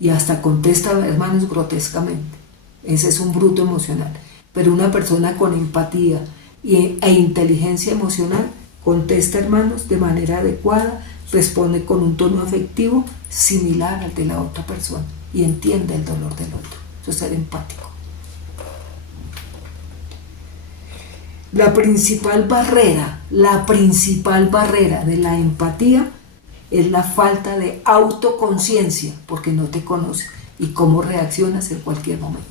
Y hasta contesta, hermanos, grotescamente. Ese es un bruto emocional. Pero una persona con empatía e inteligencia emocional contesta, hermanos, de manera adecuada, responde con un tono afectivo similar al de la otra persona y entiende el dolor del otro. Eso es ser empático. La principal barrera de la empatía es la falta de autoconciencia, porque no te conoces y cómo reaccionas en cualquier momento.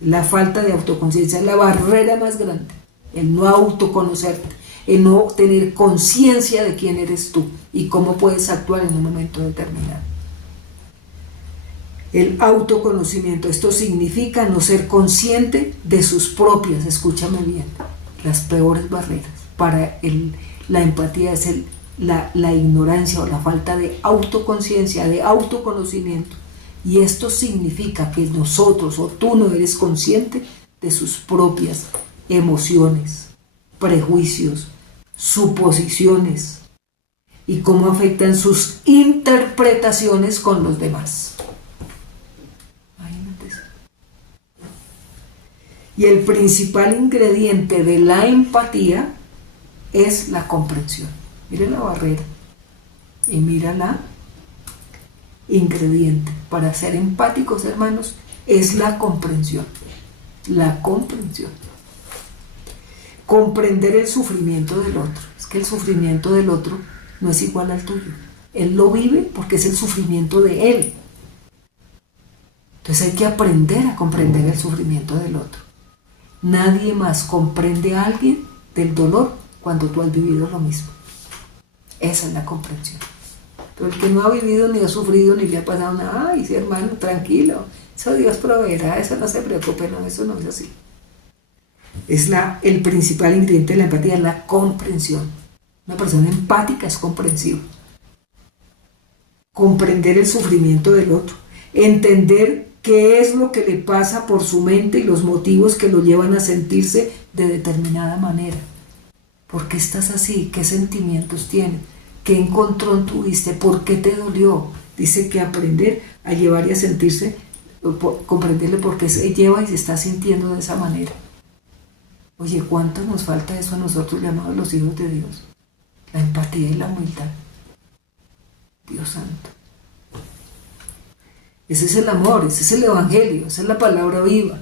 La falta de autoconciencia es la barrera más grande, el no autoconocerte, el no tener conciencia de quién eres tú y cómo puedes actuar en un momento determinado. El autoconocimiento, esto significa no ser consciente de sus propias, escúchame bien, las peores barreras. Para la empatía es la ignorancia o la falta de autoconciencia, de autoconocimiento. Y esto significa que nosotros o tú no eres consciente de sus propias emociones, prejuicios, suposiciones y cómo afectan sus interpretaciones con los demás. Y el principal ingrediente de la empatía es la comprensión. Mira la barrera y mira la ingrediente. Para ser empáticos, hermanos, es la comprensión. La comprensión. comprender el sufrimiento del otro. Es que el sufrimiento del otro no es igual al tuyo. Él lo vive porque es el sufrimiento de él. Entonces hay que aprender a comprender el sufrimiento del otro. Nadie más comprende a alguien del dolor cuando tú has vivido lo mismo. Esa es la comprensión. Pero el que no ha vivido ni ha sufrido ni le ha pasado nada, ay, sí, hermano, tranquilo, eso Dios proveerá, eso no se preocupe, no, eso no es así. El principal ingrediente de la empatía es la comprensión. Una persona empática es comprensiva. Comprender el sufrimiento del otro, entender qué es lo que le pasa por su mente y los motivos que lo llevan a sentirse de determinada manera. ¿Por qué estás así? ¿Qué sentimientos tienes? ¿Qué encontrón tuviste? ¿Por qué te dolió? Dice que aprender a llevar y a sentirse, comprenderle por qué se lleva y se está sintiendo de esa manera. Oye, ¿cuánto nos falta eso a nosotros llamados los hijos de Dios? La empatía y la humildad. Dios santo. Ese es el amor, ese es el evangelio, esa es la palabra viva.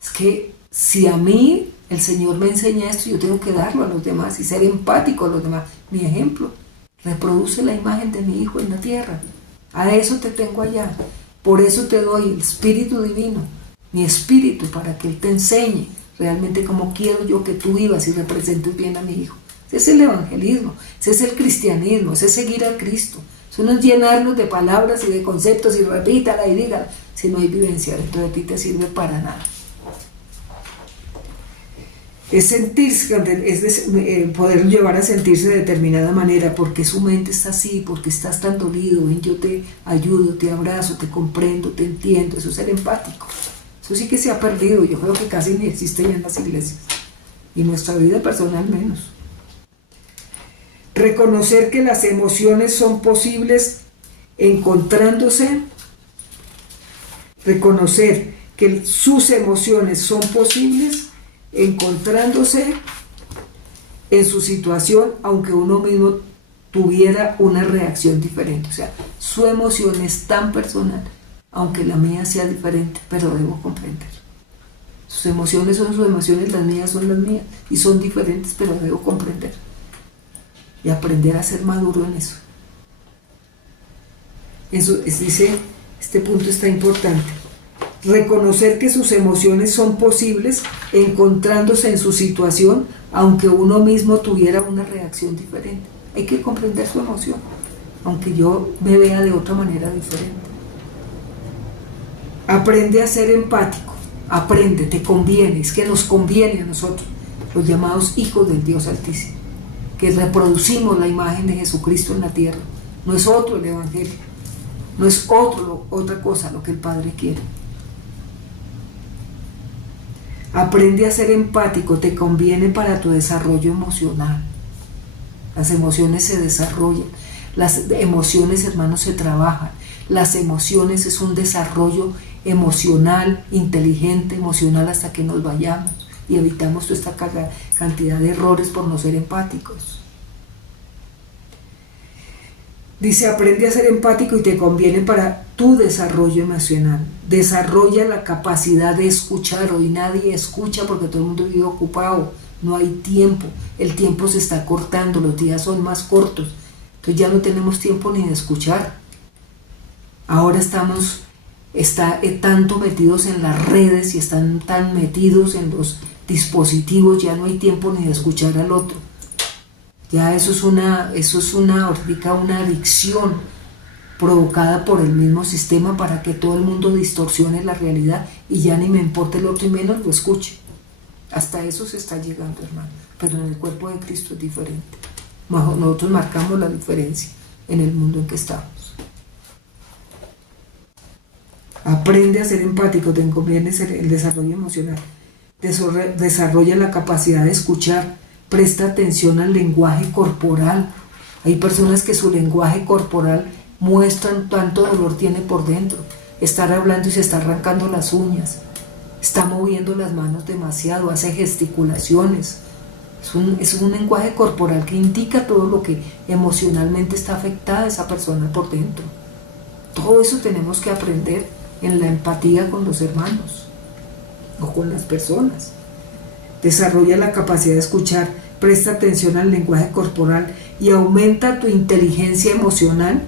Es que si a mí el Señor me enseña esto, yo tengo que darlo a los demás y ser empático a los demás. Mi ejemplo, reproduce la imagen de mi Hijo en la tierra. A eso te tengo allá. Por eso te doy el Espíritu Divino, mi Espíritu, para que Él te enseñe realmente cómo quiero yo que tú vivas y representes bien a mi Hijo. Ese es el evangelismo, ese es el cristianismo, ese es seguir a Cristo. Eso no es llenarnos de palabras y de conceptos y repítala y dígala. Si no hay vivencia dentro de ti, te sirve para nada. Es sentirse, es poder llevar a sentirse de determinada manera, porque su mente está así, porque estás tan dolido, ven, yo te ayudo, te abrazo, te comprendo, te entiendo. Eso es ser empático. Eso sí que se ha perdido, yo creo que casi ni existe ya en las iglesias, y nuestra vida personal menos. Reconocer que las emociones son posibles encontrándose, reconocer que sus emociones son posibles encontrándose en su situación, aunque uno mismo tuviera una reacción diferente. O sea, su emoción es tan personal, aunque la mía sea diferente, pero debo comprender. Sus emociones son sus emociones, las mías son las mías, y son diferentes, pero debo comprender. Y aprender a ser maduro en eso. Dice, este punto está importante. Reconocer que sus emociones son posibles encontrándose en su situación, aunque uno mismo tuviera una reacción diferente. Hay que comprender su emoción, aunque yo me vea de otra manera diferente. Aprende a ser empático. Aprende, te conviene, es que nos conviene a nosotros, los llamados hijos del Dios Altísimo, que reproducimos la imagen de Jesucristo en la tierra. No es otro el evangelio, no es otra cosa lo que el Padre quiere. Aprende a ser empático, te conviene para tu desarrollo emocional. Las emociones se desarrollan, las emociones, hermanos, se trabajan. Las emociones es un desarrollo emocional, inteligente, emocional, hasta que nos vayamos y evitamos toda esta cantidad de errores por no ser empáticos. Dice, aprende a ser empático y te conviene para tu desarrollo emocional. Desarrolla la capacidad de escuchar. Hoy nadie escucha porque todo el mundo vive ocupado. No hay tiempo. El tiempo se está cortando, los días son más cortos. Entonces ya no tenemos tiempo ni de escuchar. Ahora estamos tanto metidos en las redes y están tan metidos en los dispositivos, ya no hay tiempo ni de escuchar al otro. Ya eso es una adicción provocada por el mismo sistema para que todo el mundo distorsione la realidad y ya ni me importa el otro y menos lo escuche. Hasta eso se está llegando, hermano. Pero en el cuerpo de Cristo es diferente. Nosotros marcamos la diferencia en el mundo en que estamos. Aprende a ser empático, te conviene el desarrollo emocional. Desarrolla la capacidad de escuchar. Presta atención al lenguaje corporal. Hay personas que su lenguaje corporal muestran tanto dolor tiene por dentro. Estar hablando y se está arrancando las uñas. Está moviendo las manos demasiado, hace gesticulaciones. Es un lenguaje corporal que indica todo lo que emocionalmente está afectada esa persona por dentro. Todo eso tenemos que aprender en la empatía con los hermanos o con las personas. Desarrolla la capacidad de escuchar, presta atención al lenguaje corporal y aumenta tu inteligencia emocional.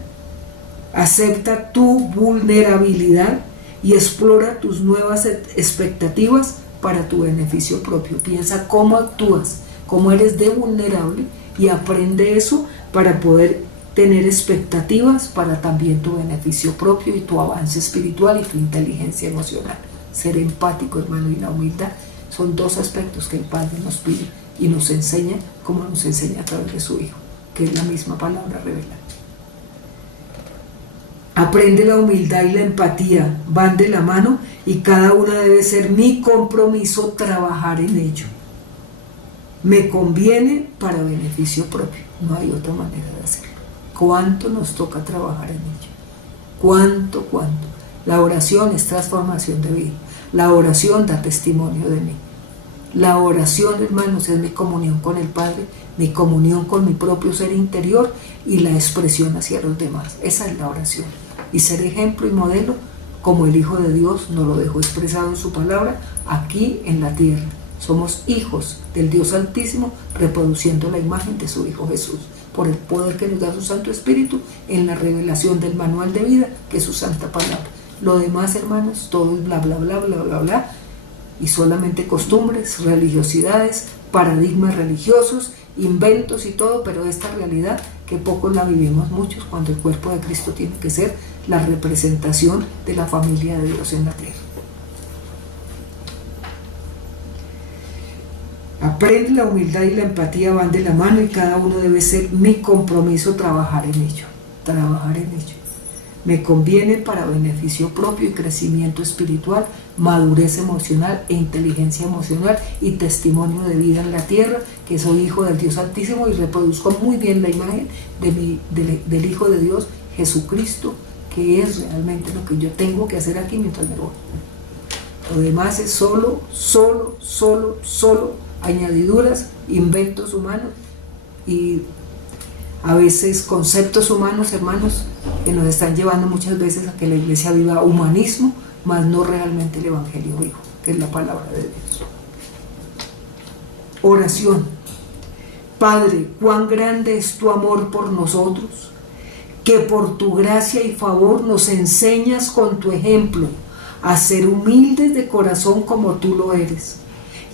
Acepta tu vulnerabilidad y explora tus nuevas expectativas para tu beneficio propio. Piensa cómo actúas, cómo eres de vulnerable y aprende eso para poder tener expectativas para también tu beneficio propio y tu avance espiritual y tu inteligencia emocional. Ser empático, hermano, y la humildad son dos aspectos que el Padre nos pide y nos enseña, como nos enseña a través de su Hijo, que es la misma palabra revelada. Aprende la humildad y la empatía, van de la mano y cada una debe ser mi compromiso trabajar en ello. Me conviene para beneficio propio, no hay otra manera de hacerlo. ¿Cuánto nos toca trabajar en ello? ¿Cuánto? La oración es transformación de vida. La oración da testimonio de mí. La oración, hermanos, es mi comunión con el Padre, mi comunión con mi propio ser interior y la expresión hacia los demás. Esa es la oración. Y ser ejemplo y modelo, como el Hijo de Dios nos lo dejó expresado en su palabra, aquí en la tierra. Somos hijos del Dios Altísimo, reproduciendo la imagen de su Hijo Jesús, por el poder que nos da su Santo Espíritu en la revelación del manual de vida, que es su santa palabra. Lo demás, hermanos, todo es bla, bla, bla, bla, bla, bla, y solamente costumbres, religiosidades, paradigmas religiosos, inventos y todo, pero esta realidad que pocos la vivimos muchos, cuando el cuerpo de Cristo tiene que ser la representación de la familia de Dios en la tierra. Aprende, la humildad y la empatía van de la mano y cada uno debe ser mi compromiso trabajar en ello. Me conviene para beneficio propio y crecimiento espiritual, madurez emocional e inteligencia emocional y testimonio de vida en la tierra, que soy hijo del Dios Altísimo y reproduzco muy bien la imagen del Hijo de Dios, Jesucristo, que es realmente lo que yo tengo que hacer aquí mientras me voy. Lo demás es solo añadiduras, inventos humanos y a veces conceptos humanos, hermanos, que nos están llevando muchas veces a que la iglesia viva humanismo, más no realmente el evangelio vivo, que es la palabra de Dios. Oración. Padre, cuán grande es tu amor por nosotros, que por tu gracia y favor nos enseñas con tu ejemplo a ser humildes de corazón como tú lo eres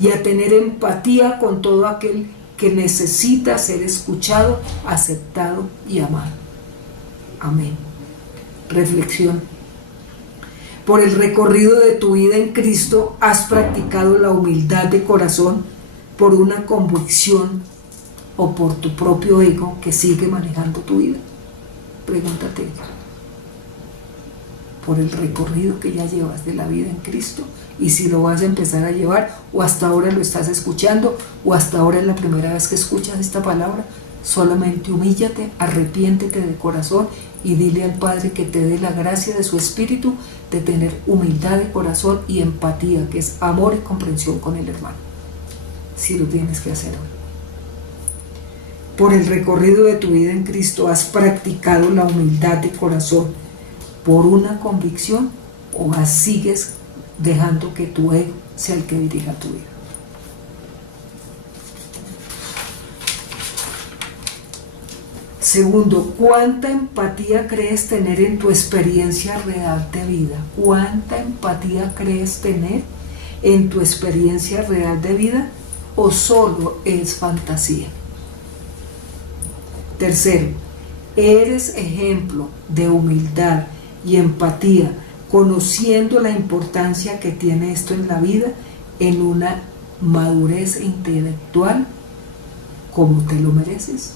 y a tener empatía con todo aquel que necesita ser escuchado, aceptado y amado. Amén. Reflexión. Por el recorrido de tu vida en Cristo, ¿has practicado la humildad de corazón por una convicción o por tu propio ego que sigue manejando tu vida? Pregúntate. Por el recorrido que ya llevas de la vida en Cristo, y si lo vas a empezar a llevar, o hasta ahora lo estás escuchando, o hasta ahora es la primera vez que escuchas esta palabra, solamente humíllate, arrepiéntete de corazón y dile al Padre que te dé la gracia de su Espíritu de tener humildad de corazón y empatía, que es amor y comprensión con el hermano, si lo tienes que hacer hoy. Por el recorrido de tu vida en Cristo, ¿has practicado la humildad de corazón por una convicción o sigues dejando que tu ego sea el que dirija tu vida? Segundo, ¿cuánta empatía crees tener en tu experiencia real de vida? ¿Cuánta empatía crees tener en tu experiencia real de vida o solo es fantasía? Tercero, ¿eres ejemplo de humildad y empatía, conociendo la importancia que tiene esto en la vida, en una madurez intelectual como te lo mereces?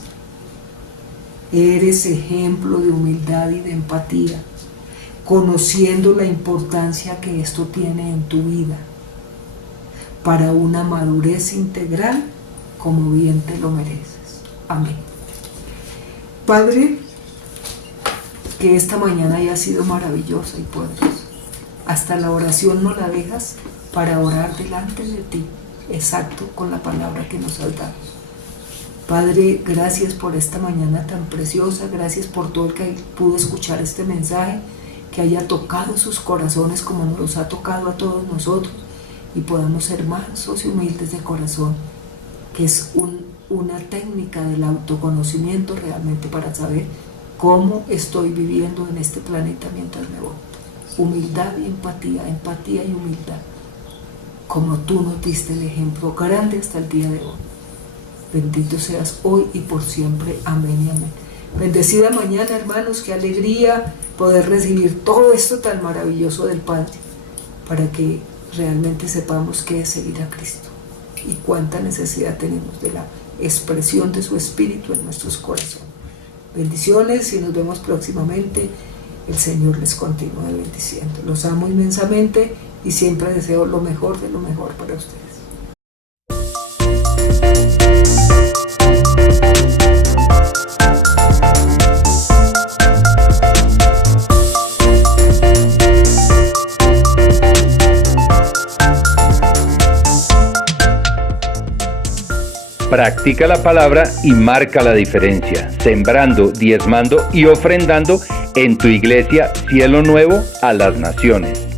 Eres ejemplo de humildad y de empatía, conociendo la importancia que esto tiene en tu vida, para una madurez integral como bien te lo mereces. Amén. Padre, que esta mañana haya sido maravillosa y poderosa. Hasta la oración no la dejas para orar delante de ti, exacto con la palabra que nos has dado. Padre, gracias por esta mañana tan preciosa, gracias por todo el que pudo escuchar este mensaje, que haya tocado sus corazones como nos los ha tocado a todos nosotros, y podamos ser mansos y humildes de corazón, que es una técnica del autoconocimiento realmente para saber cómo estoy viviendo en este planeta mientras me voy. Humildad y empatía, empatía y humildad, como tú nos diste el ejemplo grande hasta el día de hoy. Bendito seas hoy y por siempre. Amén y amén. Bendecida mañana, hermanos, qué alegría poder recibir todo esto tan maravilloso del Padre, para que realmente sepamos qué es seguir a Cristo y cuánta necesidad tenemos de la expresión de su Espíritu en nuestros corazones. Bendiciones y nos vemos próximamente. El Señor les continúe bendiciendo. Los amo inmensamente y siempre deseo lo mejor de lo mejor para ustedes. Practica la palabra y marca la diferencia, sembrando, diezmando y ofrendando en tu iglesia Cielo Nuevo a las Naciones.